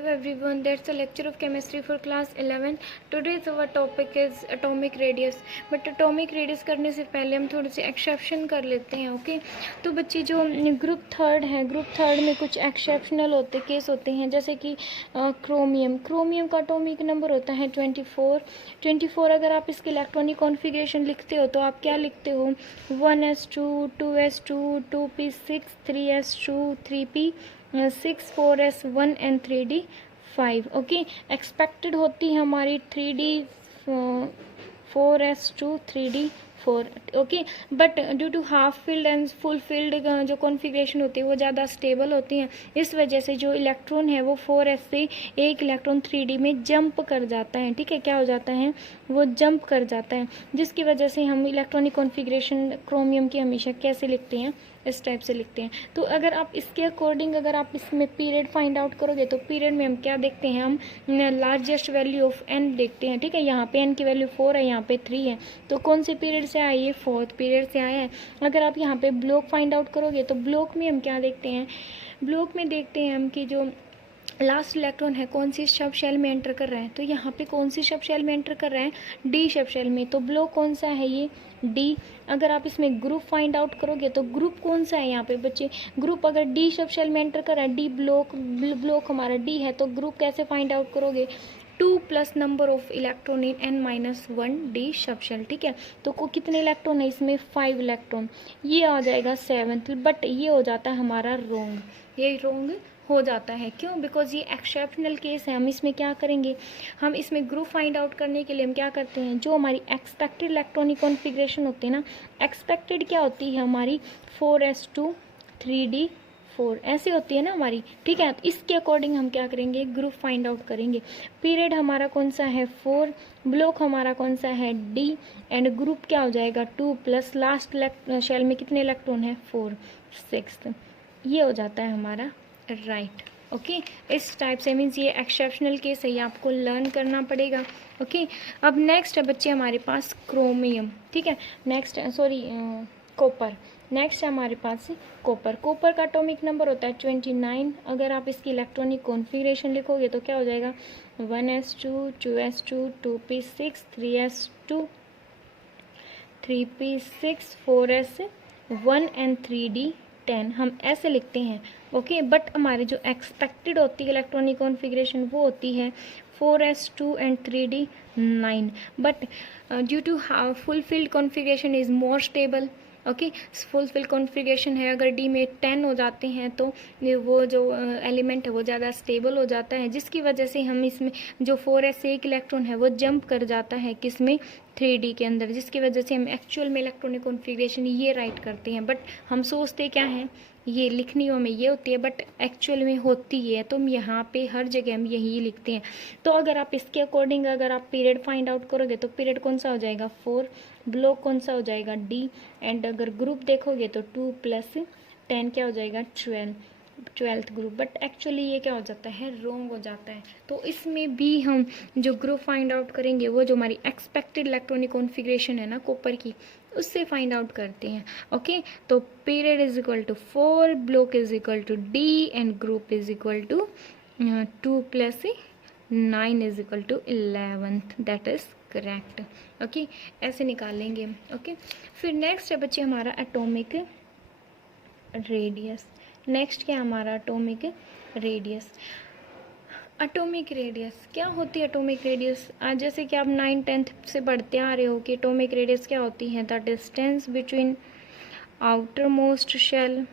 Hello everyone, that's a lecture of chemistry for class 11. Today's our topic is atomic radius. But atomic radius करने से पहले हम थोड़े से एक्सेप्शन कर लेते हैं. ओके तो बच्चे जो ग्रुप थर्ड है, ग्रुप थर्ड में कुछ एक्सेप्शनल होते केस होते हैं, जैसे कि क्रोमियम का एटॉमिक नंबर होता है 24. अगर आप इसके इलेक्ट्रॉनिक कॉन्फ़िगरेशन लिखते हो तो आप क्या लिखते हो? 1s2 2s2 2p6 3s2 3p 6 4s1 and 3d 5. Okay expected होती है हमारी 3d 4s2 3d 4. Okay but due to half field and full field जो कॉन्फ़िगरेशन होती है वो ज़्यादा स्टेबल होती हैं. इस वजह से जो इलेक्ट्रॉन है वो 4s से एक इलेक्ट्रॉन 3d में जंप कर जाता है. ठीक है, क्या हो जाता है? वो जंप कर जाता है, जिसकी वजह से हम इलेक्ट्रॉनिक कॉन्फ़िगरेशन क्रोमियम की हमेशा कैसे लिखते हैं? इस टाइप से लिखते हैं. तो अगर आप इसके अकॉर्डिंग अगर आप इसमें पीरियड फाइंड आउट करोगे तो पीरियड में हम क्या देखते हैं? हम लार्जेस्ट वैल्यू ऑफ n देखते हैं. ठीक है, यहाँ पे n की वैल्यू 4 है, यहाँ पे 3 है, तो कौन से पीरियड से आया? ये फोर्थ पीरियड से आया है. अगर आप यहाँ पे ब्लॉक फाइंड आउट करोगे तो ब्लॉक में हम क्या देखते हैं? ब्लॉक में देखते हैं हम कि जो लास्ट इलेक्ट्रॉन है कौन सी सब शेल में एंटर कर रहा है. तो यहाँ पे कौन सी सब शेल में एंटर कर रहा है? डी सब शेल में. तो ब्लॉक कौन सा है? ये डी. अगर आप इसमें ग्रुप फाइंड आउट करोगे तो ग्रुप कौन सा है यहाँ पे बच्चे? ग्रुप अगर डी सब शेल में एंटर कर रहा है, डी ब्लॉक हमारा डी है, तो ग्रुप कैसे फाइंड आउट करोगे? 2 plus number of electron in n-1 d sub shell. ठीक है, तो को कितने इलेक्ट्रॉन है इसमें? 5 इलेक्ट्रॉन. ये आ जाएगा 7th. बट ये हो जाता है हमारा रॉन्ग. ये रॉन्ग हो जाता है. क्यों? बिकॉज ये एक्सेप्शनल केस है. हम इसमें क्या करेंगे? हम इसमें ग्रुप फाइंड आउट करने के लिए हम क्या करते हैं? जो हमारी एक्सपेक्टेड इलेक्ट्रॉनिक कॉन्फ़िगरेशन होती है ना, एक्सपेक्टेड क्या होती है हमारी? 4s2 3d 4 ऐसे होती है ना हमारी. ठीक है, तो इसके अकॉर्डिंग हम क्या करेंगे? ग्रुप फाइंड आउट करेंगे. पीरियड हमारा कौन सा है? 4. ब्लॉक हमारा कौन सा है? डी. एंड ग्रुप क्या हो जाएगा? 2 प्लस लास्ट शेल में कितने इलेक्ट्रॉन है? 4 6. ये हो जाता है हमारा राइट. ओके इस टाइप से मीन्स ये एक्सेप्शनल केस है, ये आपको लर्न करना पड़ेगा. ओके अब नेक्स्ट है बच्चे हमारे पास क्रोमियम. ठीक है, नेक्स्ट कॉपर. नेक्स्ट है हमारे पास कॉपर. कॉपर का एटॉमिक नंबर होता है 29. अगर आप इसकी इलेक्ट्रॉनिक कॉन्फ़िगरेशन लिखोगे तो क्या हो जाएगा? 1s2 2s2 2p6 3s2 3p6 4s1 and 3d 10. हम ऐसे लिखते हैं. ओके बट हमारे जो एक्सपेक्टेड होती है इलेक्ट्रॉनिक कॉन्फ़िगरेशन वो होती है 4s2 and 3d 9. But due to full field configuration is more stable. Okay full field configuration है, अगर डी में 10 हो जाते हैं तो वो जो एलिमेंट है वो ज़्यादा स्टेबल हो जाता है, जिसकी वजह से हम इसमें जो 4s से एक इलेक्ट्रॉन है वो जंप कर जाता है किस में? 3d के अंदर, जिसकी वजह से हम एक्चुअल में इलेक्ट्रॉनिक कॉन्फ़िगरेशन ये राइट करते हैं. बट हम सोचते क्या हैं? ये लिखनियों में ये होती है बट एक्चुअल में होती है. तो हम यहाँ पे हर जगह हम यही लिखते हैं. तो अगर आप इसके अकॉर्डिंग अगर आप पीरियड फाइंड आउट करोगे तो पीरियड कौन सा हो जाएगा? 4. ब्लॉक कौन सा हो जाएगा? डी. एंड अगर ग्रुप देखोगे तो 2 प्लस 10 क्या हो जाएगा? 12th group. बट एक्चुअली ये क्या हो जाता है? रॉन्ग हो जाता है. तो इसमें भी हम जो ग्रुप फाइंड आउट करेंगे वो जो हमारी एक्सपेक्टेड इलेक्ट्रॉनिक कॉन्फ़िगरेशन है ना कॉपर की, उससे फाइंड आउट करते हैं. ओके तो period is equal to 4, block is equal to d and group is equal to 2 plus 9 is equal to 11th. That is correct. Okay ऐसे निकालेंगे. ओके फिर नेक्स्ट है बच्चे हमारा एटॉमिक रेडियस. नेक्स्ट क्या हमारा? Atomic radius. एटॉमिक रेडियस क्या होती है? एटॉमिक रेडियस आज जैसे कि आप 9th-10th से पढ़ते आ रहे हो कि एटॉमिक रेडियस क्या होती है? The distance between outer most shell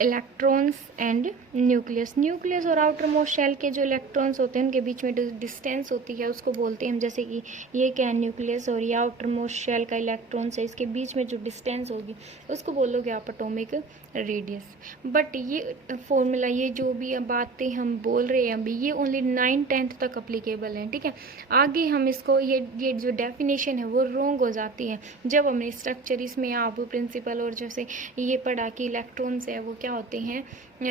electrons and nucleus. Nucleus और आउटर मोस्ट शेल के जो इलेक्ट्रॉन्स होते हैं उनके बीच में जो डिस्टेंस होती है उसको बोलते हैं हम. जैसे कि ये क्या है? न्यूक्लियस और ये आउटर मोस्ट शेल का इलेक्ट्रॉन्स है, इसके बीच में जो डिस्टेंस होगी उसको बोलोगे आप एटॉमिक रेडियस. बट ये फॉर्मूला ये जो भी बातें हम बोल रहे हैं अभी ये ओनली 9th-10th तक अप्लीकेबल हैं. ठीक है, आगे हम इसको ये जो डेफिनेशन है वो रॉन्ग हो जाती है जब हमने स्ट्रक्चर इसमें आप प्रिंसिपल और जैसे ये पढ़ा कि इलेक्ट्रॉन्स है वो क्या होते हैं?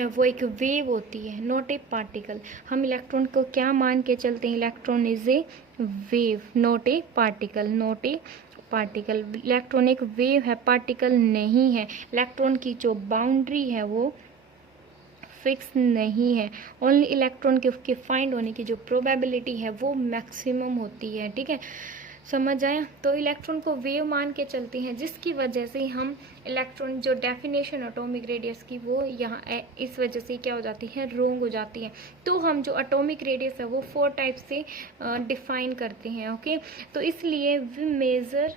वो एक वेव होती है, नॉट ए पार्टिकल. हम इलेक्ट्रॉन को क्या मान के चलते हैं? Electron is a wave, not a particle. Not a particle. Electron एक वेव है, पार्टिकल नहीं है. इलेक्ट्रॉन की जो बाउंड्री है वो फिक्स नहीं है। ओनली इलेक्ट्रॉन के फाइंड होने की जो प्रोबेबिलिटी है वो मैक्सिमम होती है, ठीक है, समझ आया। तो इलेक्ट्रॉन को वेव मान के चलते हैं, जिसकी वजह से हम इलेक्ट्रॉन जो डेफिनेशन एटॉमिक रेडियस की वो यहाँ इस वजह से क्या हो जाती है, रोंग हो जाती है। तो हम जो एटॉमिक रेडियस है वो 4 टाइप से डिफाइन करते हैं, ओके। तो इसलिए वी मेजर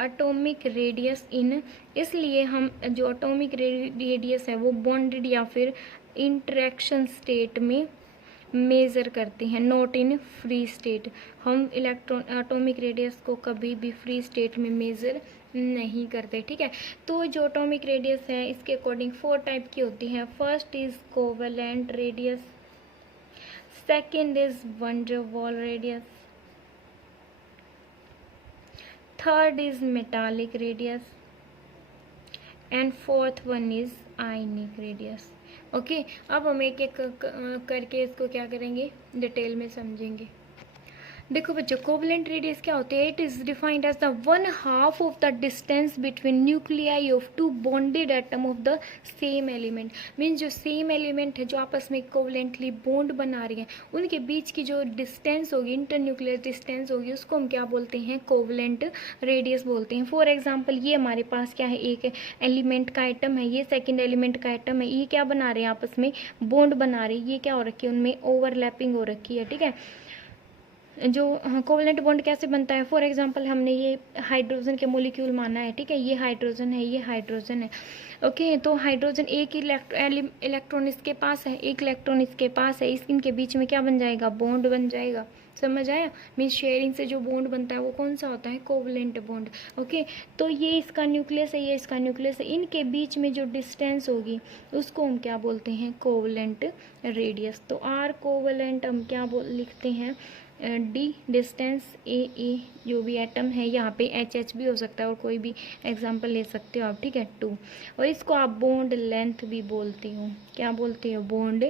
एटॉमिक रेडियस इन, इसलिए हम जो एटॉमिक रेडियस है वो बॉन्डेड या फिर इंटरेक्शन स्टेट में मेज़र करते हैं, नॉट इन फ्री स्टेट। हम इलेक्ट्रॉन एटॉमिक रेडियस को कभी भी फ्री स्टेट में मेज़र नहीं करते, ठीक है। तो जो एटॉमिक रेडियस है इसके अकॉर्डिंग 4 टाइप की होती है। First is covalent radius, second is van der Waals radius, third is metallic radius and fourth one is ionic radius, okay. अब हम एक एक करके इसको क्या करेंगे, डिटेल में समझेंगे। देखो बच्चों, कोवेलेंट रेडियस क्या होते हैं, it is defined as the 1/2 of the distance between nuclei of 2 bonded atom of the same element. Means जो सेम एलिमेंट है जो आपस में कोवेलेंटली बॉन्ड बना रही हैं, उनके बीच की जो डिस्टेंस होगी, इंटर न्यूक्लियर डिस्टेंस होगी, उसको हम क्या बोलते हैं, कोवेलेंट रेडियस बोलते हैं। फॉर एग्जाम्पल ये हमारे पास क्या है, एक एलिमेंट का आइटम है, ये सेकेंड एलिमेंट का आइटम है, ये क्या बना रहे हैं, आपस में बॉन्ड बना रहे हैं, ये क्या हो रखी है, उनमें ओवरलैपिंग हो रखी है, ठीक है। जो कोवेलेंट बॉन्ड कैसे बनता है, फॉर एग्जांपल हमने ये हाइड्रोजन के मॉलिक्यूल माना है, ठीक है, ये हाइड्रोजन है, ये हाइड्रोजन है, ओके। तो हाइड्रोजन एक इलेक्ट्रॉन इसके पास है, एक इलेक्ट्रॉन इसके पास है, इनके बीच में क्या बन जाएगा, बॉन्ड बन जाएगा, समझ आया। मीन्स शेयरिंग से जो बॉन्ड बनता है वो कौन सा होता है, कोवेलेंट बॉन्ड, ओके। तो ये इसका न्यूक्लियस है, ये इसका न्यूक्लियस है, इनके बीच में जो डिस्टेंस होगी उसको हम क्या बोलते हैं, कोवेलेंट रेडियस। तो आर कोवेलेंट हम क्या लिखते हैं, डी डिस्टेंस, ए जो भी एटम है, यहाँ पे एच भी हो सकता है और कोई भी एग्जांपल ले सकते हो आप, ठीक है, 2। और इसको आप बॉन्ड लेंथ भी बोलती हो, क्या बोलते हो, बॉन्ड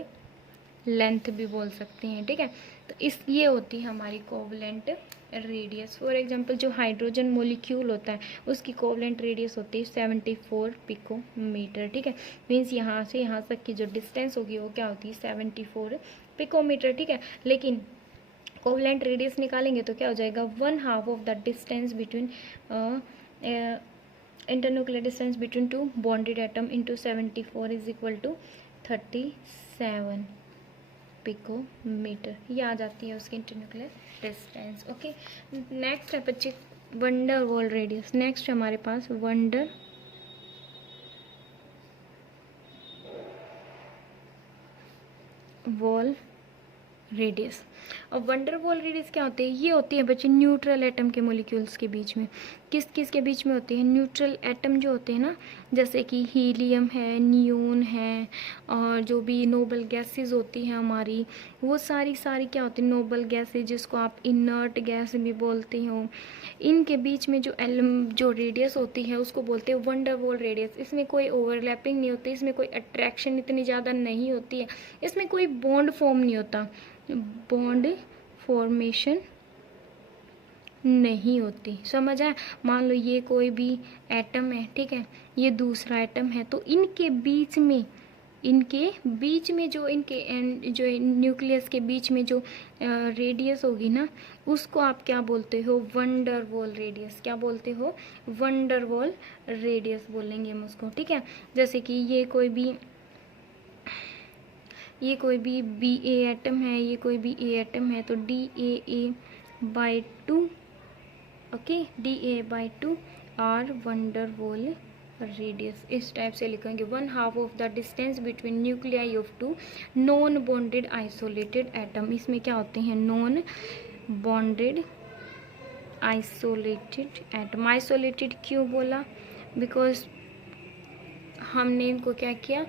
लेंथ भी बोल सकते हैं, ठीक है। तो ये होती है हमारी कोवेलेंट रेडियस। फॉर एग्जांपल जो हाइड्रोजन मॉलिक्यूल होता है उसकी कोवेलेंट रेडियस होती है 74 पिकोमीटर, ठीक है। मीन्स यहाँ से यहाँ तक की जो डिस्टेंस होगी वो क्या होती है, 74 पिकोमीटर, ठीक है। लेकिन कोवेलेंट रेडियस निकालेंगे तो क्या हो जाएगा, 1/2 of the distance between internuclear distance between 2 bonded atom into 74 is equal to 37 picometer, ये आ जाती है उसकी इंटरन्यूक्लियर डिस्टेंस, ओके। नेक्स्ट है बच्चे वंडर वॉल रेडियस। नेक्स्ट है हमारे पास वंडर वॉल रेडियस। और वंडर वॉल रेडियस क्या होती है, ये होती है बच्चे न्यूट्रल एटम के मॉलिक्यूल्स के बीच में। किस किस के बीच में होती है, न्यूट्रल एटम जो होते हैं ना, जैसे कि हीलियम है, नियोन है, और जो भी नोबल गैसेस होती हैं हमारी, वो सारी क्या होती है, नोबल गैसेस, जिसको आप इनर्ट गैस भी बोलते हो, इनके बीच में जो रेडियस होती है उसको बोलते हैं वंडर वॉल रेडियस। इसमें कोई ओवरलैपिंग नहीं होती, इसमें कोई अट्रैक्शन इतनी ज़्यादा नहीं होती है, इसमें कोई बॉन्ड फॉर्म नहीं होता, बॉन्ड फॉर्मेशन नहीं होती, समझ आया। मान लो ये कोई भी एटम है, ठीक है, ये दूसरा एटम है, तो इनके बीच में जो न्यूक्लियस के बीच में जो रेडियस होगी ना, उसको आप क्या बोलते हो, वंडर वॉल रेडियस। क्या बोलते हो, वंडर वॉल रेडियस बोलेंगे हम उसको, ठीक है। जैसे कि ये कोई भी बी ए एटम है, ये कोई भी ए एटम है, तो DAA/2, okay, DA/2 are van der Waals radius. इस टाइप से लिखेंगे 1/2 of the distance between nuclei of 2 non bonded isolated atom. इसमें क्या होते हैं, non bonded isolated atom. Isolated क्यों बोला, बिकॉज हमने इनको क्या किया,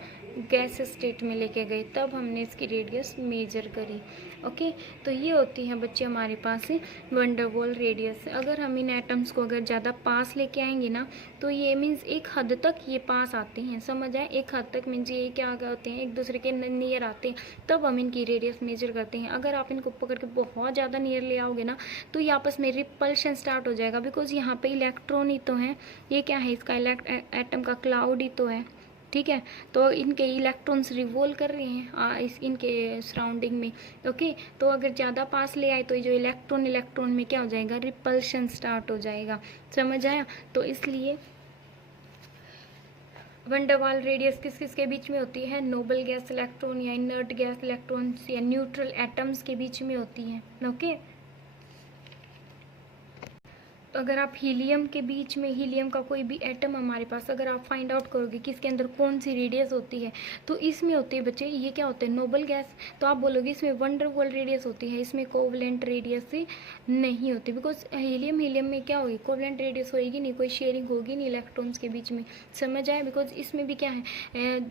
गैस स्टेट में लेके गए, तब हमने इसकी रेडियस मेजर करी, ओके। तो ये होती है बच्चे हमारे पास वंडर वॉल रेडियस। अगर हम इन एटम्स को अगर ज़्यादा पास लेके आएंगे ना, तो ये मीन्स एक हद तक ये पास आते हैं, समझ आए, एक हद तक मीन्स ये क्या होते हैं, एक दूसरे के नियर आते हैं, तब हम इनकी रेडियस मेजर करते हैं। अगर आप इनको पकड़ के बहुत ज़्यादा नियर ले आओगे ना, तो ये आपस में रिपल्शन स्टार्ट हो जाएगा, बिकॉज यहाँ पे इलेक्ट्रॉन ही तो है, ये क्या है, इसका एटम का क्लाउड ही तो है, ठीक है। तो इनके इलेक्ट्रॉन्स रिवॉल्व कर रहे हैं इस इनके सराउंडिंग में। ओके, तो अगर ज़्यादा पास ले आए तो ये जो इलेक्ट्रॉन इलेक्ट्रॉन में क्या हो जाएगा, रिपल्शन स्टार्ट हो जाएगा। समझ आया? तो इसलिए वंडरवाल रेडियस किस किस के बीच में होती है, नोबल गैस इलेक्ट्रॉन या इनर्ट गैस इलेक्ट्रॉन्स या न्यूट्रल एटम्स के बीच में होती है। ओके, तो अगर आप हीलियम के बीच में, हीलियम का कोई भी एटम हमारे पास अगर आप फाइंड आउट करोगे कि इसके अंदर कौन सी रेडियस होती है, तो इसमें होती है बच्चे, ये क्या होते हैं, नोबल गैस। तो आप बोलोगे इसमें वंडरवॉल रेडियस होती है, इसमें कोवलेंट रेडियस नहीं होती, बिकॉज हीलियम में क्या होगी, कोवलेंट रेडियस होगी नहीं, कोई शेयरिंग होगी नहीं इलेक्ट्रॉन्स के बीच में। समझ आए? बिकॉज इसमें भी क्या है,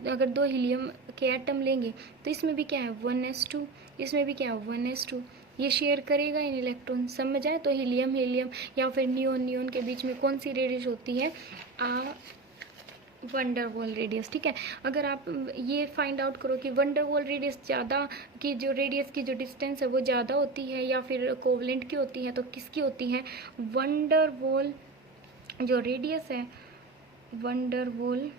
अगर दो हीलियम के एटम लेंगे तो इसमें भी क्या है 1s2, इसमें भी क्या है 1s2, ये शेयर करेगा इन इलेक्ट्रॉन। समझ आए? तो हीलियम हीलियम या फिर नियोन के बीच में कौन सी रेडियस होती है, वंडरवॉल रेडियस। ठीक है, अगर आप ये फाइंड आउट करो कि वंडरवॉल रेडियस ज़्यादा की जो रेडियस की जो डिस्टेंस है वो ज़्यादा होती है या फिर कोवलेंट की होती है, तो किसकी होती है, वंडरवॉल जो रेडियस है, वंडरवॉल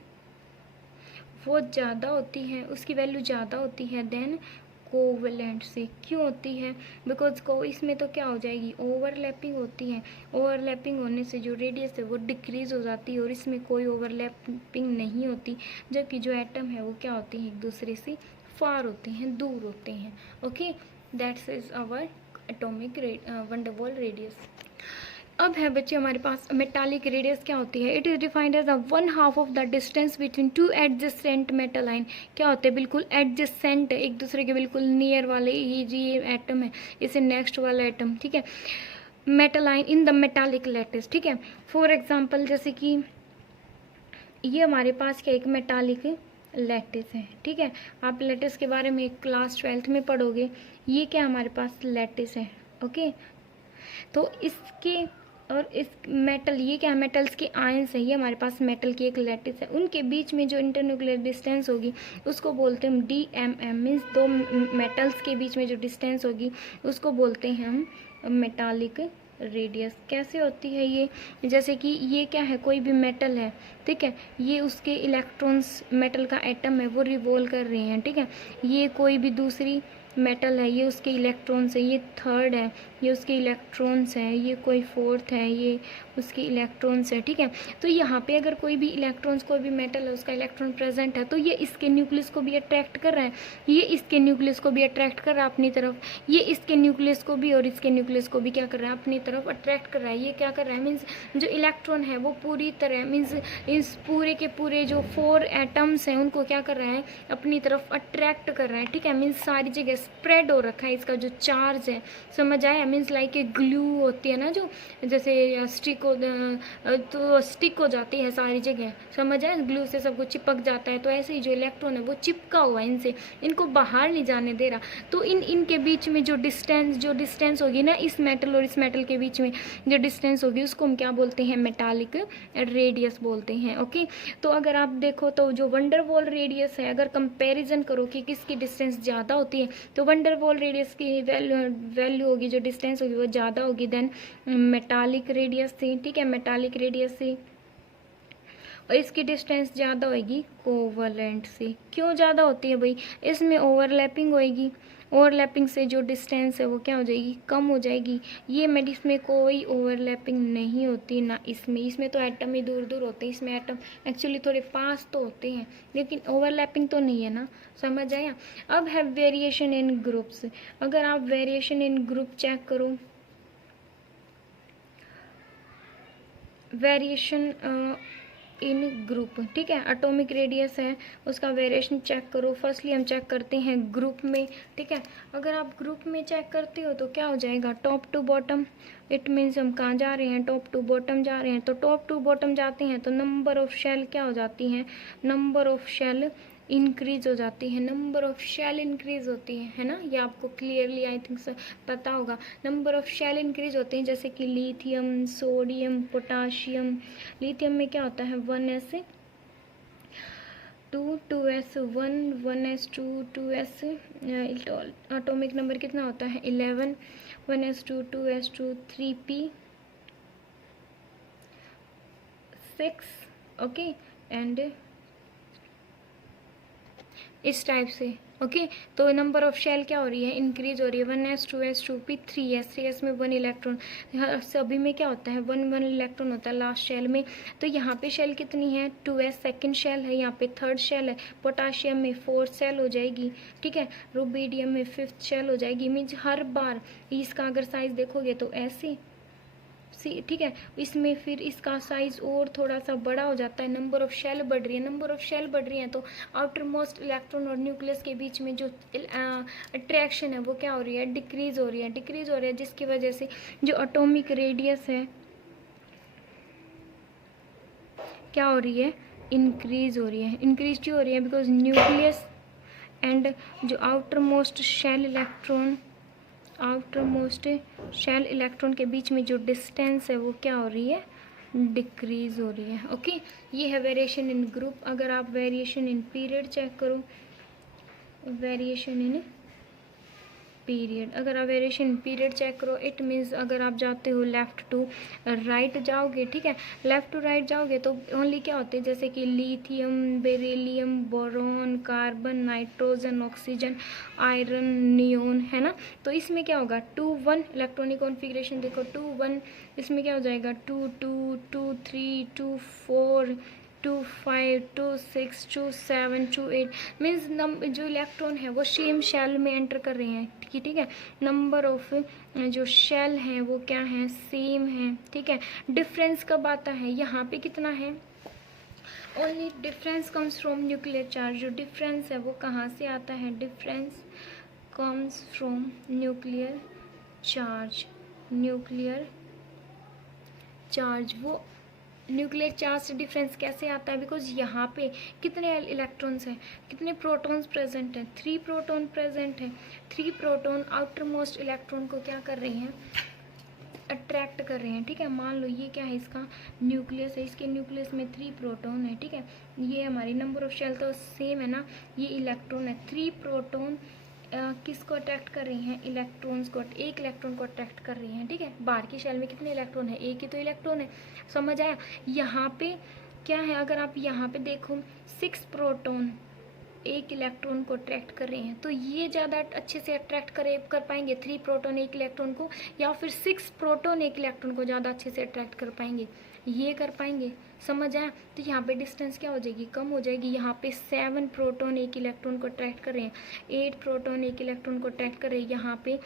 वो ज़्यादा होती है, उसकी वैल्यू ज़्यादा होती है देन कोवलेंट से। क्यों होती है, बिकॉज को इसमें तो क्या हो जाएगी, ओवरलैपिंग होती है, ओवरलैपिंग होने से जो रेडियस है वो डिक्रीज हो जाती है और इसमें कोई ओवरलैपिंग नहीं होती, जबकि जो एटम है वो क्या होती है, एक दूसरे से फार होते हैं, दूर होते हैं। Okay, that's is our atomic van der Waals radius. अब है बच्चे हमारे पास मेटालिक रेडियस क्या होती है, it is defined as the 1/2 of the distance between two adjacent metal line. क्या होते हैं, बिल्कुल एडजेसेंट, एक दूसरे के बिल्कुल नियर वाले, ये एटम है, इसे नेक्स्ट वाला एटम। ठीक है, metal line in the metallic lattice. ठीक है, फॉर एग्जाम्पल जैसे कि ये हमारे पास क्या एक मेटालिक लैटिस है। ठीक है, आप लैटिस के बारे में क्लास 12th में पढ़ोगे, ये क्या हमारे पास लैटिस है। ओके, तो इसके और इस मेटल, ये क्या मेटल्स के आयंस है, ये हमारे पास मेटल की एक लैटिस है, उनके बीच में जो इंटरन्यूक्लियर डिस्टेंस होगी उसको बोलते हैं हम DMM, मीन्स दो मेटल्स के बीच में जो डिस्टेंस होगी उसको बोलते हैं हम मेटालिक रेडियस। कैसे होती है ये, जैसे कि ये क्या है, कोई भी मेटल है, ठीक है, ये उसके इलेक्ट्रॉन्स, मेटल का एटम है वो रिवॉल्व कर रहे हैं। ठीक है, ये कोई भी दूसरी मेटल है, ये उसके इलेक्ट्रॉन्स है, ये थर्ड है, ये उसके इलेक्ट्रॉन्स हैं, ये कोई फोर्थ है, ये उसके इलेक्ट्रॉन्स है। ठीक है, तो यहाँ पे अगर कोई भी इलेक्ट्रॉन्स, कोई भी मेटल है उसका इलेक्ट्रॉन प्रेजेंट है, तो ये इसके न्यूक्लियस को भी अट्रैक्ट कर रहा है, ये इसके न्यूक्लियस को भी अट्रैक्ट कर रहा है अपनी तरफ, ये इसके न्यूक्लियस को भी और इसके न्यूक्लियस को भी क्या कर रहा है, अपनी तरफ अट्रैक्ट कर रहा है। ये क्या कर रहा है, मीन्स जो इलेक्ट्रॉन है वो पूरी तरह, मीन्स इस पूरे के पूरे जो 4 एटम्स हैं उनको क्या कर रहा है, अपनी तरफ अट्रैक्ट कर रहा है। ठीक है, मीन्स सारी जगह स्प्रेड हो रखा है इसका जो चार्ज है। समझ आया? मीन्स लाइक ए ग्लू होती है ना, जो जैसे स्टिक हो, तो स्टिक हो जाती है सारी जगह। समझ आया? ग्लू से सब कुछ चिपक जाता है, तो ऐसे ही जो इलेक्ट्रॉन है वो चिपका हुआ है इनसे, इनको बाहर नहीं जाने दे रहा। तो इनके बीच में जो डिस्टेंस होगी ना, इस मेटल और इस मेटल के बीच में जो डिस्टेंस होगी उसको हम क्या बोलते हैं, मेटालिक रेडियस बोलते हैं। ओके, तो अगर आप देखो तो जो वंडरवॉल रेडियस है, अगर कंपैरिजन करो कि किसकी डिस्टेंस ज़्यादा होती है, तो वंडरवॉल रेडियस की वैल्यू होगी, जो डिस्टेंस होगी वो ज़्यादा होगी देन मेटालिक रेडियस से। ठीक है, मेटालिक रेडियस से, और इसकी डिस्टेंस ज़्यादा होगी कोवलेंट से। क्यों ज़्यादा होती है भाई, इसमें ओवरलैपिंग होएगी, ओवरलैपिंग से जो डिस्टेंस है वो क्या हो जाएगी, कम हो जाएगी। ये में इसमें कोई ओवरलैपिंग नहीं होती ना, इसमें तो एटम ही दूर दूर होते हैं, इसमें एटम एक्चुअली थोड़े पास तो होते हैं लेकिन ओवरलैपिंग तो नहीं है ना। समझ आया? अब है वेरिएशन इन ग्रुप्स। अगर आप वेरिएशन इन ग्रुप चेक करो, वेरिएशन इन ग्रुप, ठीक है, एटॉमिक रेडियस है उसका वेरिएशन चेक करो। फर्स्टली हम चेक करते हैं ग्रुप में। ठीक है, अगर आप ग्रुप में चेक करते हो तो क्या हो जाएगा, top to bottom, it means हम कहाँ जा रहे हैं, टॉप टू बॉटम जा रहे हैं। तो टॉप टू बॉटम जाते हैं तो नंबर ऑफ शेल क्या हो जाती हैं, नंबर ऑफ शेल इंक्रीज हो जाती है, नंबर ऑफ शेल इंक्रीज होती है ना, ये आपको क्लियरली आई थिंक पता होगा। नंबर ऑफ शेल इंक्रीज होते हैं, जैसे कि लिथियम, सोडियम, पोटाशियम। लिथियम में क्या होता है 1s2, 2s1, 1s2, 2s, atomic number कितना होता है 11, 1s2, 2s2, 3p, 6, okay, and इस टाइप से। ओके, तो नंबर ऑफ शेल क्या हो रही है, इंक्रीज हो रही है। 1s 2s 2p 3s 3s में 1 इलेक्ट्रॉन, सभी में क्या होता है 1 इलेक्ट्रॉन होता है लास्ट शेल में। तो यहाँ पे शेल कितनी है 2s सेकेंड शेल है, यहाँ पे थर्ड शेल है। पोटाशियम में 4th शेल हो जाएगी, ठीक है। रुबीडियम में 5th शेल हो जाएगी। मीन्स हर बार इसका अगर साइज देखोगे तो ऐसे ठीक है, इसमें फिर इसका साइज और थोड़ा सा बड़ा हो जाता है। नंबर ऑफ शेल बढ़ रही है, नंबर ऑफ शेल बढ़ रही है तो आउटर मोस्ट इलेक्ट्रॉन और न्यूक्लियस के बीच में जो अट्रैक्शन है वो क्या हो रही है, डिक्रीज हो रही है, डिक्रीज हो रही है, जिसकी वजह से जो एटॉमिक रेडियस है क्या हो रही है, इंक्रीज हो रही है। इंक्रीज क्यों हो रही है, बिकॉज न्यूक्लियस एंड जो आउटर मोस्ट शेल इलेक्ट्रॉन के बीच में जो डिस्टेंस है वो क्या हो रही है, डिक्रीज हो रही है। ओके, ये है वेरिएशन इन ग्रुप। अगर आप वेरिएशन इन पीरियड चेक करो, वेरिएशन इन पीरियड, अगर आप वेरिएशन पीरियड चेक करो, इट मीन्स अगर आप जाते हो लेफ्ट टू राइट जाओगे, ठीक है, लेफ्ट टू राइट जाओगे तो ओनली क्या होते हैं, जैसे कि lithium, beryllium, boron, carbon, nitrogen, oxygen, iron, neon, है ना। तो इसमें क्या होगा 2 1 इलेक्ट्रॉनिक कॉन्फ़िगरेशन देखो 2 1, इसमें क्या हो जाएगा 2 2 2 3 2 4 2 5 2 6 2 7 2 8, मीन्स जो इलेक्ट्रॉन है वो सेम शेल में एंटर कर रहे हैं, ठीक है। नंबर ऑफ जो शेल हैं वो क्या है, सेम है, ठीक है। डिफरेंस कब आता है, यहाँ पे कितना है, only difference comes from nuclear charge. जो डिफरेंस है वो कहाँ से आता है, difference comes from nuclear charge. Nuclear charge, वो न्यूक्लियर चार्ज से डिफरेंस कैसे आता है, बिकॉज यहाँ पे कितने इलेक्ट्रॉन्स हैं, कितने प्रोटॉन्स प्रेजेंट हैं, 3 प्रोटॉन प्रेजेंट हैं। 3 प्रोटॉन आउटर मोस्ट इलेक्ट्रॉन को क्या कर रहे हैं, अट्रैक्ट कर रहे हैं, ठीक है। मान लो ये क्या है, इसका न्यूक्लियस है, इसके न्यूक्लियस में 3 प्रोटॉन है, ठीक है। ये हमारी नंबर ऑफ शेल तो सेम है ना, ये इलेक्ट्रॉन है। 3 प्रोटॉन किसको अट्रैक्ट कर रही हैं, इलेक्ट्रॉन्स को, एक इलेक्ट्रॉन को अट्रैक्ट कर रही हैं, ठीक है। बाहर की शेल में कितने इलेक्ट्रॉन है, एक ही तो इलेक्ट्रॉन है, समझ आया। यहाँ पे क्या है, अगर आप यहाँ पे देखो 6 प्रोटॉन एक इलेक्ट्रॉन को अट्रैक्ट कर रहे हैं, तो ये ज़्यादा अच्छे से अट्रैक्ट कर पाएंगे 3 प्रोटॉन एक इलेक्ट्रॉन को, या फिर 6 प्रोटॉन एक इलेक्ट्रॉन को ज़्यादा अच्छे से अट्रैक्ट कर पाएंगे, ये कर पाएंगे, समझ आया। तो यहाँ पे डिस्टेंस क्या हो जाएगी, कम हो जाएगी। यहाँ पे 7 प्रोटॉन एक इलेक्ट्रॉन को अट्रैक्ट कर रहे हैं, 8 प्रोटॉन एक इलेक्ट्रॉन को अट्रैक्ट कर रहे हैं, यहाँ पे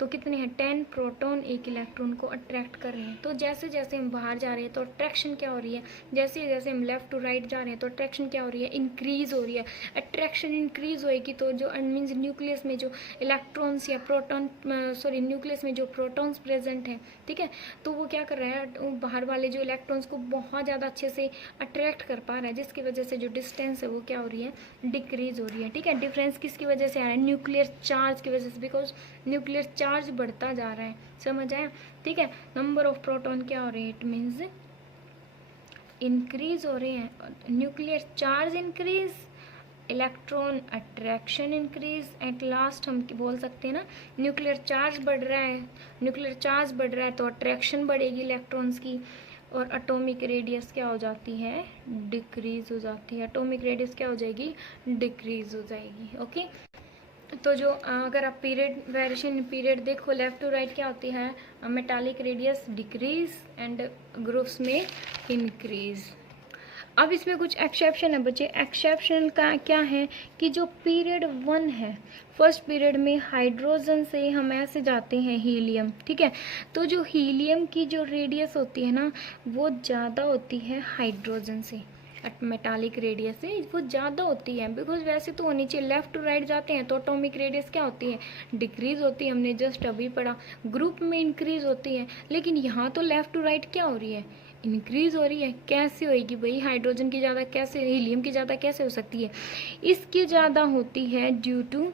तो कितने हैं 10 प्रोटॉन एक इलेक्ट्रॉन को अट्रैक्ट कर रहे हैं। तो जैसे जैसे हम बाहर जा रहे हैं तो अट्रैक्शन क्या हो रही है, जैसे जैसे हम लेफ्ट टू राइट जा रहे हैं तो अट्रैक्शन क्या हो रही है, इंक्रीज हो रही है। अट्रैक्शन इंक्रीज होएगी तो जो मीन्स न्यूक्लियस में जो इलेक्ट्रॉन्स या प्रोटॉन न्यूक्लियस में जो प्रोटॉन्स प्रेजेंट हैं, ठीक है, तो वो क्या कर रहा है, बाहर वाले जो इलेक्ट्रॉन्स को बहुत ज़्यादा अच्छे से अट्रैक्ट कर पा रहा है, जिसकी वजह से जो डिस्टेंस है वो क्या हो रही है, डिक्रीज हो रही है, ठीक है। डिफरेंस किसकी वजह से आ रहा है, न्यूक्लियर चार्ज की वजह से, बिकॉज न्यूक्लियर चार्ज बढ़ता जा रहा है, समझ आया, ठीक है। नंबर ऑफ प्रोटॉन क्या हो रहे हैं, इट मीन्स इंक्रीज हो रहे हैं, nuclear charge increase, electron attraction increase, at last हम बोल सकते हैं ना, न्यूक्लियर चार्ज बढ़ रहा है, न्यूक्लियर चार्ज बढ़ रहा है तो अट्रैक्शन बढ़ेगी इलेक्ट्रॉन्स की, और एटॉमिक रेडियस क्या हो जाती है, डिक्रीज हो जाती है। एटॉमिक रेडियस क्या हो जाएगी, डिक्रीज हो जाएगी। ओके, तो जो अगर आप पीरियड वेरिएशन पीरियड देखो लेफ्ट टू राइट क्या होती है, metallic radius decrease and groups में इंक्रीज। अब इसमें कुछ एक्सेप्शन है बच्चे। एक्सेप्शन का क्या है कि जो पीरियड 1 है, फर्स्ट पीरियड में हाइड्रोजन से हम ऐसे जाते हैं हीलियम, ठीक है। तो जो हीलियम की जो रेडियस होती है ना वो ज़्यादा होती है हाइड्रोजन से, मेटालिक रेडियस से वो ज़्यादा होती है, बिकॉज वैसे तो होनी चाहिए। लेफ्ट टू राइट जाते हैं तो एटॉमिक रेडियस क्या होती है, डिक्रीज होती है, हमने जस्ट अभी पढ़ा। ग्रुप में इंक्रीज होती है, लेकिन यहाँ तो लेफ्ट टू राइट क्या हो रही है, इंक्रीज हो रही है। कैसे होएगी भाई, हाइड्रोजन की ज़्यादा कैसे, हीलियम की ज़्यादा कैसे हो सकती है, इसकी ज़्यादा होती है due to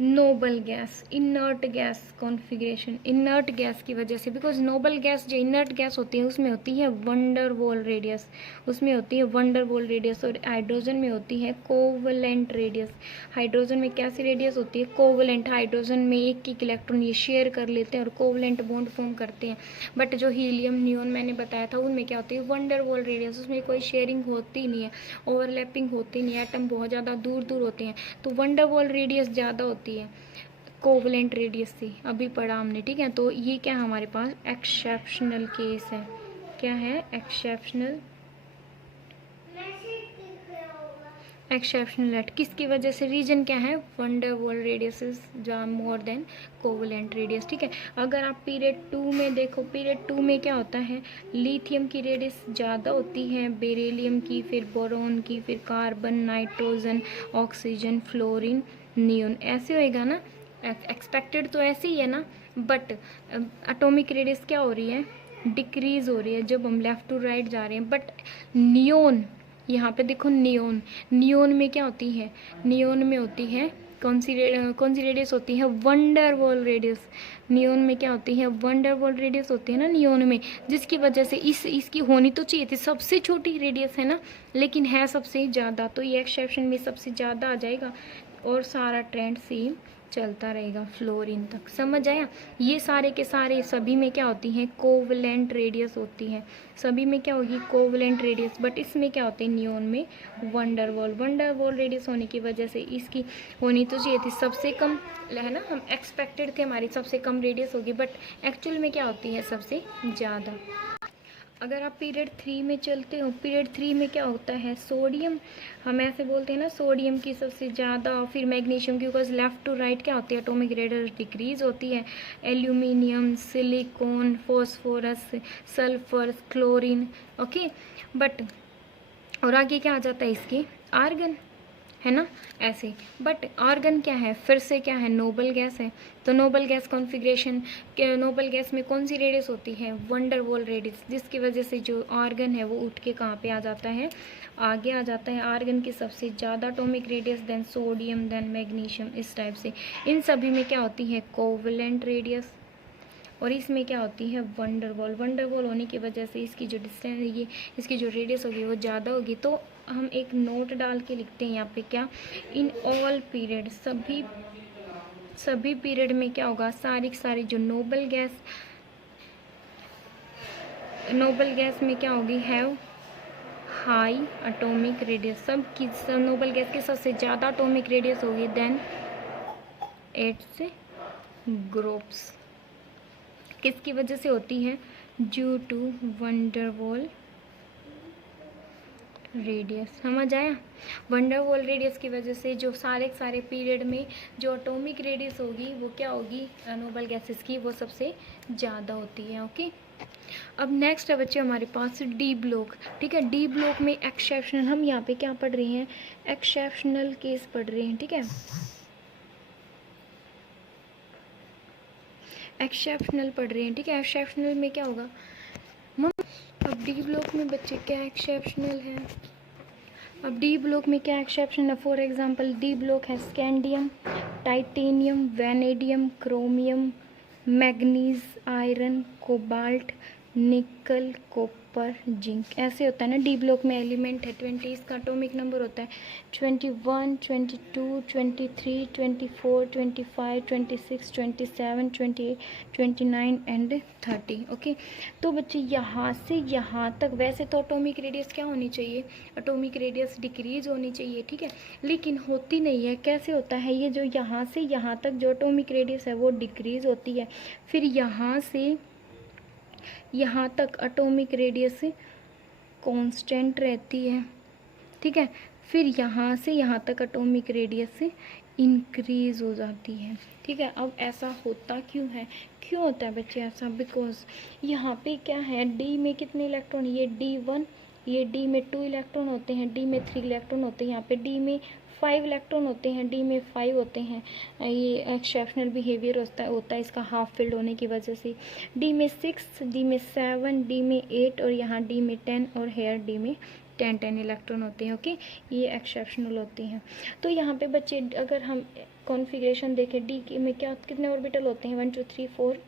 noble gas, inert gas configuration, inert gas की वजह से, बिकॉज नोबल गैस जो इनर्ट गैस होती है उसमें होती है वंडर वॉल रेडियस, उसमें होती है वंडर वॉल रेडियस, और हाइड्रोजन में होती है कोवलेंट रेडियस। हाइड्रोजन में कैसी रेडियस होती है? कोवलेंट। हाइड्रोजन में एक एक इलेक्ट्रॉन ये शेयर कर लेते हैं और कोवलेंट बॉन्ड फॉर्म करते हैं। बट जो हीलियम नियोन मैंने बताया था उनमें क्या होती है? वंडर वॉल रेडियस, उसमें कोई शेयरिंग होती नहीं है, ओवरलैपिंग होती नहीं है, एटम बहुत ज़्यादा दूर दूर होते हैं, तो वंडर वॉल रेडियस ज़्यादा होती है कोवलेंट रेडियस से, अभी पढ़ा हमने, ठीक है। तो ये क्या है हमारे पास? एक्सेप्शनल केस है। क्या है? एक्सेप्शनल, एक्सेप्शनल एट किसकी वजह से? रीजन क्या है? Wonder Waals radius is more than covalent radius, ठीक है। अगर आप पीरियड 2 में देखो, पीरियड 2 में क्या होता है? लिथियम की रेडियस ज़्यादा होती है, बेरिलियम की, फिर बोरोन की, फिर carbon, nitrogen, oxygen, fluorine, neon, ऐसे होएगा ना। एक्सपेक्टेड तो ऐसे ही है ना, बट एटॉमिक रेडियस क्या हो रही है? डिक्रीज हो रही है जब हम लेफ्ट टू राइट जा रहे हैं। बट नियोन, यहाँ पे देखो नियोन, नियोन में क्या होती है? नियोन में होती है कौन सी रेडियस होती है? Wonder Waals radius. नियोन में क्या होती है? वंडर वॉल रेडियस होती है ना नियोन में, जिसकी वजह से इसकी होनी तो चाहिए थी, सबसे छोटी रेडियस है ना, लेकिन है सबसे ज़्यादा, तो ये एक्सेप्शन में सबसे ज़्यादा आ जाएगा और सारा ट्रेंड सेम चलता रहेगा फ्लोरीन तक। समझ आया? ये सारे के सारे सभी में क्या होती हैं? कोवलेंट रेडियस होती है, सभी में क्या होगी? Covalent radius. बट इसमें क्या होते हैं? नियोन में वंडर वॉल रेडियस होने की वजह से इसकी होनी तो चाहिए थी सबसे कम, है ना, हम एक्सपेक्टेड थे हमारी सबसे कम रेडियस होगी, बट एक्चुअल में क्या होती है? सबसे ज़्यादा। अगर आप पीरियड 3 में चलते हो, पीरियड 3 में क्या होता है? सोडियम, हम ऐसे बोलते हैं ना, सोडियम की सबसे ज़्यादा, फिर मैग्नीशियम की, बिकॉज लेफ्ट टू राइट क्या होती है? एटॉमिक रेडियस डिक्रीज होती है। Aluminium, silicon, phosphorus, sulphur, chlorine, okay. But और आगे क्या आ जाता है इसके? आर्गन, है ना, ऐसे। बट आर्गन क्या है? फिर से क्या है? नोबल गैस है। तो noble gas configuration, noble gas में कौन सी रेडियस होती है? वंडर वॉल रेडियस, जिसकी वजह से जो आर्गन है वो उठ के कहाँ पे आ जाता है? आगे आ जाता है। आर्गन की सबसे ज़्यादा atomic radius, then sodium, then magnesium, इस टाइप से। इन सभी में क्या होती है? कोवलेंट रेडियस, और इसमें क्या होती है? वंडर वॉल होने की वजह से इसकी जो डिस्टेंस, ये इसकी जो रेडियस होगी वो ज़्यादा होगी। तो हम एक नोट डाल के लिखते हैं यहाँ पे, क्या? इन ऑल पीरियड, सभी पीरियड में क्या होगा? सारी जो नोबल गैस में क्या होगी? Have high atomic radius. सब नोबल गैस की सबसे ज़्यादा एटॉमिक रेडियस होगी, देन इट्स ग्रुप्स। किसकी वजह से होती है? Due to van der Waals radius. समझ आया? वंडर वॉल रेडियस की वजह से जो सारे पीरियड में जो एटॉमिक रेडियस होगी वो क्या होगी? नोबल गैसेस की, वो सबसे ज़्यादा होती है, ओके। अब नेक्स्ट है बच्चे हमारे पास डी ब्लॉक, ठीक है। डी ब्लॉक में एक्सेप्शनल, हम यहाँ पे क्या पढ़ रहे हैं? एक्सेप्शनल केस पढ़ रहे हैं, ठीक है। एक्सेप्शनल पढ़ रहे हैं, ठीक है। एक्सेप्शनल में क्या होगा? अब डी ब्लॉक में बच्चे क्या एक्सेप्शनल है? अब डी ब्लॉक में क्या एक्सेप्शन है? फॉर एग्जांपल डी ब्लॉक है scandium, titanium, vanadium, chromium, manganese, iron, cobalt, निकल, कॉपर, जिंक, ऐसे होता है ना। डी ब्लॉक में एलिमेंट है 20, इसका एटॉमिक नंबर होता है 21, 22, 23, 24, 25, 26, 27, 28, 29 एंड 30, ओके। तो बच्चे यहाँ से यहाँ तक वैसे तो एटॉमिक रेडियस क्या होनी चाहिए? एटॉमिक रेडियस डिक्रीज होनी चाहिए, ठीक है, लेकिन होती नहीं है। कैसे होता है? ये जो यहाँ से यहाँ तक जो एटॉमिक रेडियस है वो डिक्रीज होती है, फिर यहाँ से यहाँ तक एटॉमिक रेडियस कांस्टेंट रहती है, ठीक है, फिर यहाँ से यहाँ तक एटॉमिक रेडियस इंक्रीज हो जाती है, ठीक है। अब ऐसा होता क्यों है? क्यों होता है बच्चे ऐसा? बिकॉज यहाँ पे क्या है? डी में कितने इलेक्ट्रॉन? ये D1, ये डी में 2 इलेक्ट्रॉन होते हैं, डी में 3 इलेक्ट्रॉन होते हैं, यहाँ पे डी में 5 इलेक्ट्रॉन होते हैं, डी में 5 होते हैं। ये एक्सेप्शनल बिहेवियर होता है इसका हाफ फिल्ड होने की वजह से। डी में 6, डी में 7, डी में 8 और यहाँ डी में 10 और हेयर डी में 10 इलेक्ट्रॉन होते हैं। ओके, ये एक्सेप्शनल होती हैं। तो यहाँ पे बच्चे अगर हम कॉन्फ़िगरेशन देखें डी की में क्या कितने ऑर्बिटल होते हैं, 1 2 3 4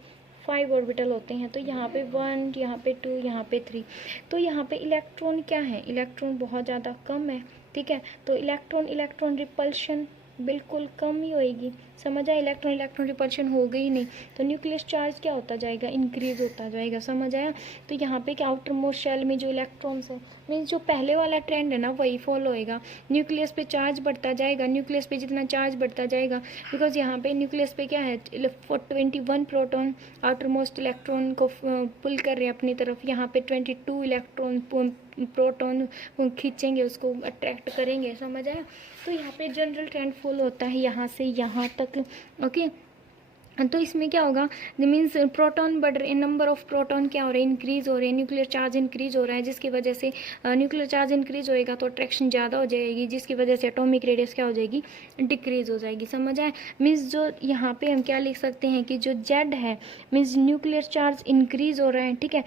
5 ऑर्बिटल होते हैं। तो यहाँ पे 1, यहाँ पे 2, यहाँ पे 3। तो यहाँ पे इलेक्ट्रॉन क्या है, इलेक्ट्रॉन बहुत ज़्यादा कम है, ठीक है। तो इलेक्ट्रॉन इलेक्ट्रॉन रिपल्शन बिल्कुल कम ही होएगी, समझ आया। इलेक्ट्रॉन इलेक्ट्रॉन रिपल्शन हो गई नहीं तो न्यूक्लियस चार्ज क्या होता जाएगा, इंक्रीज होता जाएगा, समझ आया। तो यहाँ पे क्या आउटर मोस्ट शेल में जो इलेक्ट्रॉन्स है, मीन्स जो पहले वाला ट्रेंड है ना वही फॉलो होएगा। न्यूक्लियस पे चार्ज बढ़ता जाएगा, न्यूक्लियस पे जितना चार्ज बढ़ता जाएगा, बिकॉज यहाँ पे न्यूक्लियस पे क्या है 21 प्रोटॉन आउटर मोस्ट इलेक्ट्रॉन को पुल कर रहे हैं अपनी तरफ, यहाँ पे 22 इलेक्ट्रॉन प्रोटॉन खींचेंगे, उसको अट्रैक्ट करेंगे, समझ आया। तो यहाँ पे जनरल ट्रेंड फॉल होता है यहाँ से यहाँ तक। ओके, तो इसमें क्या होगा, मीन्स प्रोटॉन बढ़ रहे, नंबर ऑफ प्रोटॉन क्या हो रहे हैं, इंक्रीज हो रहे हैं, न्यूक्लियर चार्ज इंक्रीज हो रहा है, जिसकी वजह से न्यूक्लियर चार्ज इंक्रीज होएगा तो अट्रैक्शन ज़्यादा हो जाएगी, जिसकी वजह से एटॉमिक रेडियस क्या हो जाएगी, डिक्रीज हो जाएगी, समझ आए। मीन्स जो यहाँ पे हम क्या लिख सकते हैं कि जो जेड है मीन्स न्यूक्लियर चार्ज इंक्रीज हो रहा है, ठीक है।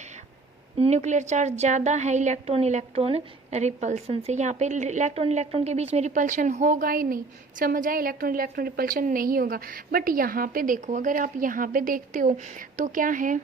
न्यूक्लियर चार्ज ज़्यादा है इलेक्ट्रॉन इलेक्ट्रॉन रिपल्सन से, यहाँ पे इलेक्ट्रॉन इलेक्ट्रॉन के बीच में रिपल्शन होगा ही नहीं, समझ आए। इलेक्ट्रॉन इलेक्ट्रॉन रिपल्शन नहीं होगा। बट यहाँ पे देखो, अगर आप यहाँ पे देखते हो तो क्या है,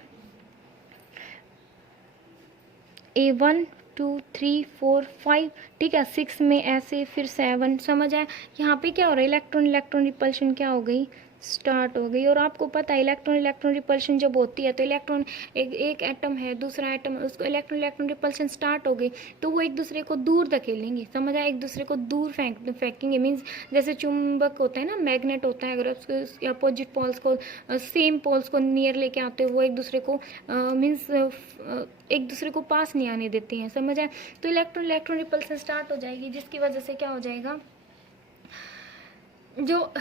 A1 2 3 4 5, ठीक है, 6 में ऐसे, फिर 7, समझ आया। यहाँ पे क्या हो रहा है, इलेक्ट्रॉन इलेक्ट्रॉन रिपल्शन क्या हो गई, स्टार्ट हो गई। और आपको पता है इलेक्ट्रॉन इलेक्ट्रॉन रिपल्शन जब होती है तो इलेक्ट्रॉन एक एटम है, दूसरा एटम, उसको इलेक्ट्रॉन इलेक्ट्रॉन रिपल्शन स्टार्ट हो गई तो वो एक दूसरे को दूर धकेलेंगे, समझ आया, एक दूसरे को दूर फेंकेंगे। मीन्स जैसे चुंबक होता है ना, मैग्नेट होता है, अगर उसके अपोजिट पोल्स को सेम पोल्स को नियर लेके आते हो, वो एक दूसरे को मीन्स एक दूसरे को पास नहीं आने देते हैं, समझ आया। तो इलेक्ट्रॉन इलेक्ट्रॉन रिपल्शन स्टार्ट हो जाएगी, जिसकी वजह से क्या हो जाएगा, जो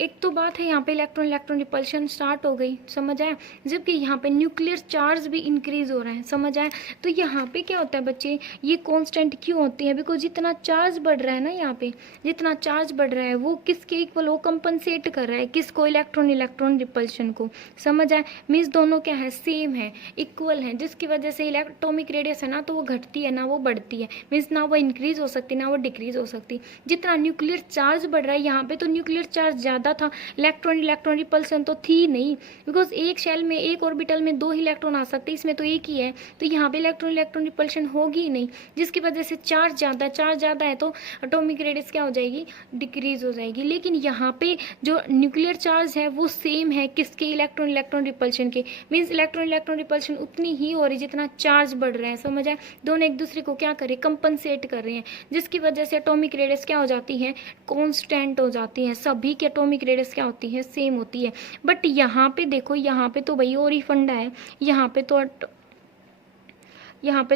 एक तो बात है यहाँ पे इलेक्ट्रॉन इलेक्ट्रॉन रिपल्शन स्टार्ट हो गई, समझ आया, जबकि यहाँ पे न्यूक्लियर चार्ज भी इंक्रीज हो रहा है, समझ आया। तो यहाँ पे क्या होता है बच्चे, ये कांस्टेंट क्यों होती है, बिकॉज जितना चार्ज बढ़ रहा है ना, यहाँ पे जितना चार्ज बढ़ रहा है वो किसके इक्वल, वो कंपनसेट कर रहा है किसको, इलेक्ट्रॉन इलेक्ट्रॉन रिपल्शन को, समझ आया। मीन्स दोनों क्या है, सेम है, इक्वल है, जिसकी वजह से एटॉमिक रेडियस है ना तो वो घटती है ना वो बढ़ती है। मीन्स ना वो इंक्रीज हो सकती ना वो डिक्रीज हो सकती। जितना न्यूक्लियर चार्ज बढ़ रहा है यहाँ पे, तो न्यूक्लियर चार्ज ज़्यादा था, इलेक्ट्रॉन इलेक्ट्रॉन रिपल्सन तो थी नहीं, बिकॉज एक शेल में एक ऑर्बिटल में 2 इलेक्ट्रॉन आ सकते, इसमें तो एक ही है, तो यहाँ पे इलेक्ट्रॉन इलेक्ट्रॉन रिपल्शन होगी ही नहीं, जिसकी वजह से चार्ज ज़्यादा है तो एटॉमिक रेडियस क्या हो जाएगी, डिक्रीज हो जाएगी। लेकिन यहाँ पे जो न्यूक्लियर चार्ज है वो सेम है किसके, इलेक्ट्रॉन इलेक्ट्रॉन रिपल्शन के। मीन्स इलेक्ट्रॉन इलेक्ट्रॉन रिपल्शन उतनी ही हो रही जितना चार्ज बढ़ रहा है, समझ आए। दोनों एक दूसरे को क्या करें, कंपनसेट कर रहे हैं, जिसकी वजह से एटॉमिक रेडियस क्या हो जाती है, कांस्टेंट हो जाती है। सभी की एटॉमिक रेडियस क्या होती है, सेम होती है। बट यहाँ पे देखो, यहाँ पे तो भाई और ही फंडा है, यहाँ पे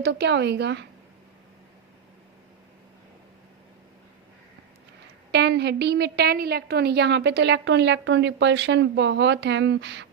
तो क्या होएगा, 10 है, डी में 10 इलेक्ट्रॉन है, यहाँ पे तो इलेक्ट्रॉन इलेक्ट्रॉन रिपल्शन बहुत है,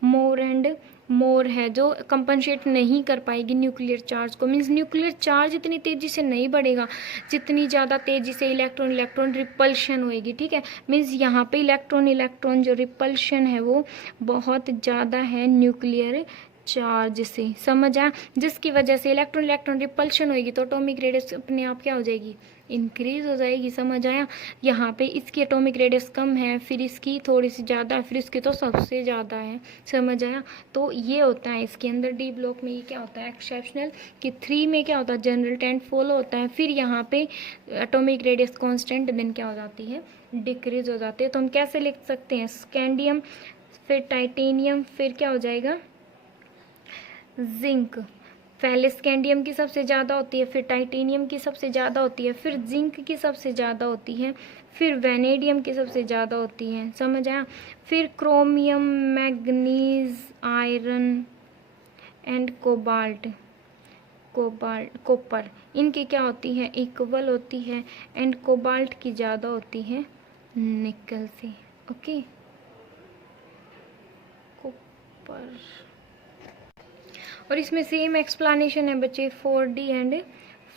मोर एंड मोर है, जो कंपनसेट नहीं कर पाएगी न्यूक्लियर चार्ज को। मीन्स न्यूक्लियर चार्ज इतनी तेजी से नहीं बढ़ेगा जितनी ज़्यादा तेजी से इलेक्ट्रॉन इलेक्ट्रॉन रिपल्शन होएगी, ठीक है। मीन्स यहाँ पे इलेक्ट्रॉन इलेक्ट्रॉन जो रिपल्शन है वो बहुत ज़्यादा है न्यूक्लियर चार्ज से, समझ आ, जिसकी वजह से इलेक्ट्रॉन इलेक्ट्रॉन रिपल्शन होगी तो एटॉमिक रेडियस अपने आप क्या हो जाएगी, इंक्रीज हो जाएगी, समझ आया। यहाँ पे इसकी एटॉमिक रेडियस कम है, फिर इसकी थोड़ी सी ज़्यादा है, फिर इसकी तो सबसे ज़्यादा है, समझ आया। तो ये होता है इसके अंदर डी ब्लॉक में, ये क्या होता है एक्सेप्शनल, कि 3 में क्या होता है जनरल ट्रेंड फॉलो होता है, फिर यहाँ पे एटॉमिक रेडियस कांस्टेंट देन क्या हो जाती है, डिक्रीज हो जाती है। तो हम कैसे लिख सकते हैं, स्कैंडियम, फिर टाइटेनियम, फिर क्या हो जाएगा, जिंक। पहले स्कैंडियम की सबसे ज़्यादा होती है, फिर टाइटेनियम की सबसे ज़्यादा होती है, फिर जिंक की सबसे ज़्यादा होती है, फिर वेनेडियम की सबसे ज़्यादा होती है, समझ आया। फिर chromium, manganese, iron and copper, इनकी क्या होती है, इक्वल होती है, एंड कोबाल्ट की ज़्यादा होती है निकल से। ओके, कॉपर, और इसमें सेम एक्सप्लेनेशन है बच्चे 4D एंड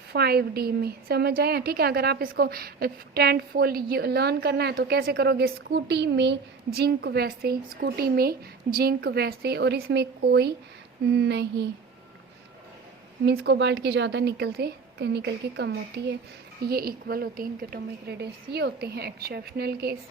5D में, समझ आया, ठीक है। अगर आप इसको ट्रेंड फॉल लर्न करना है तो कैसे करोगे, स्कूटी में जिंक वैसे और इसमें कोई नहीं, मीन्स कोबाल्ट की ज़्यादा निकल से निकल की कम होती है, ये इक्वल होती है इनके एटॉमिक रेडियस। ये होते हैं एक्सेप्शनल केस।